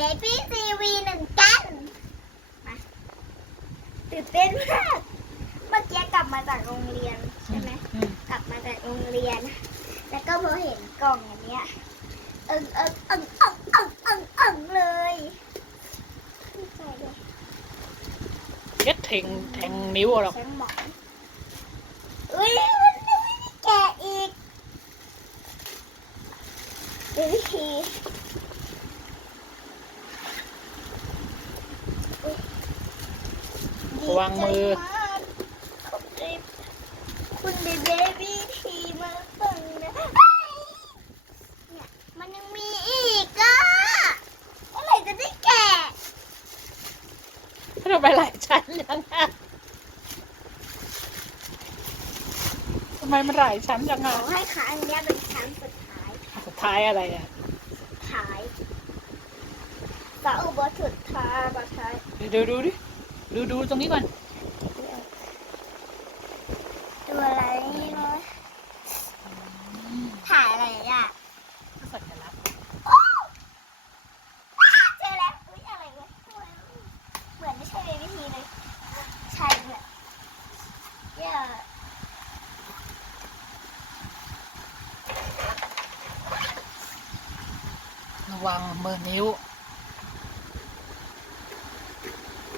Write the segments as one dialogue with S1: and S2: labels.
S1: Baby TV หนึ่งกันมาตื่นเต้นมากเมื่อกี้กลับมาจากโรงเรียนใช่ไหม
S2: อืม
S1: กลับมาจากโรงเรียน แล้วก็พอเห็นกล่องอย่างเนี้ยเอิงเอิงเอิงเอิงเอิงเอิงเอิงเลยดีใจเลย
S2: เย็ดแทงแทงนิ้วเอาหรอก
S1: แสงหมอนอุ้ยมันยังไม่ได้แกะอีกดูวิธีอุ๊ย
S2: ระวังมือ
S1: คุณเบบี้ทีมาฟังนะเนี่ยมันยังมีอีกอะเมื่อไหร่จะได้แกะ
S2: ทำไมหลายชั้นยังอะทำไมมันหลายชั้นจัง
S1: ข
S2: อะ
S1: อให้ครั้งเนี้ยเป็นครั้งสุดท้าย
S2: สุดท้ายอะไรอะ
S1: ท้ายสาวอุบสุดท้ายบท้าย
S2: เดี๋ยวดูดู ดิดูดูตรงนี้ก่อน
S1: ดูอะไรนี่เนาะถ่ายอะไรอะ
S2: สัญลักษณ์
S1: โอ้ว้าเจอแล้วอุ้ยอะไรวะเหมือนไม่ใช่เบบี้ทีเลย ใช่เนี่ยเนี่ย
S2: ระวังมือนิ้ว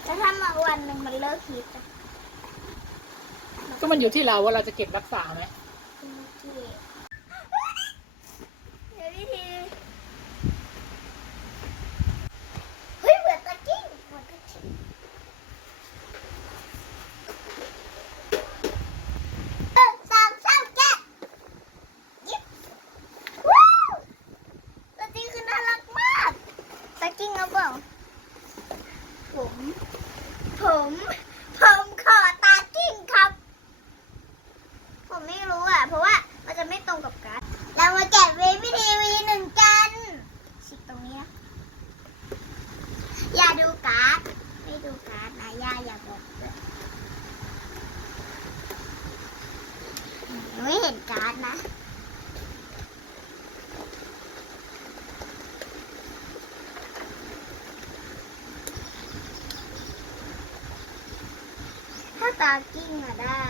S1: แต่ถ้ามาวันหนึ่งมันเลิกคิดอะ
S2: ก็มันอยู่ที่เราว่าเราจะเก็บรักษาไหม
S1: คุณเมื่อกี้เดี๋ยววิธีเฮ้ยเหมือนตะกิ้งเหมือนตะกิ้งเออสามสามแกะยิบว้าวตะกิ้งคือน่ารักมากตะกิ้งเอาเปล่า ผม ผม ผมขอตากิ้งครับ ผมไม่รู้อะ เพราะว่ามันจะไม่ตรงกับการ์ดเรามาแกะเวฟทีวีหนึ่งกันชิดตรงนี้นะอย่าดูการ์ดไม่ดูการ์ดนะย่าอย่าบอกด้วยไม่เห็นการ์ดนะ ตากิ้งอะได้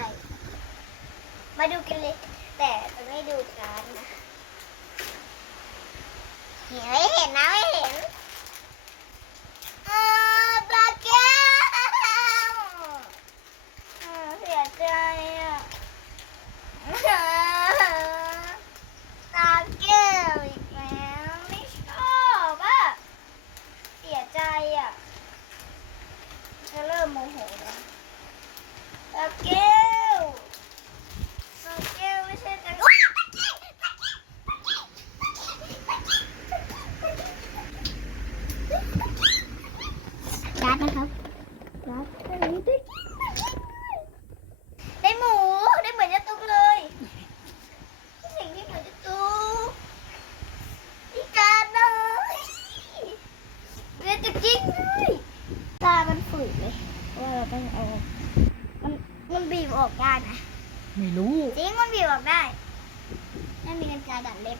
S1: มาดูกันเลย แต่จะไม่ดูการดนะเห็นไม่เห็นนะไม่เห็นเออปลาแก้วเออเสียใจอะเออตาแก้วอีกแล้วไม่ชอบอะเสียใจอะจะเริ่มโมโหแล้ว ตาแก้วตาแก้วไม่ใช่ตาว้าวตาแก้วตาแก้วการ์ดนะครับการ์ดอันนี้ได้ได้หมู ได้เหมือนยาตุกเลยสิ่งที่เหมือนยาตุกนี่การ์ดเลยเรียนจะกิ้งเลยตามันฝืดเลยเพราะว่าเราต้องเอามันมันบีบ ออกได้นะ
S2: ไม่รู้
S1: จริงมันบีบออกได้ไม่มีกันไกรดัดเล็บ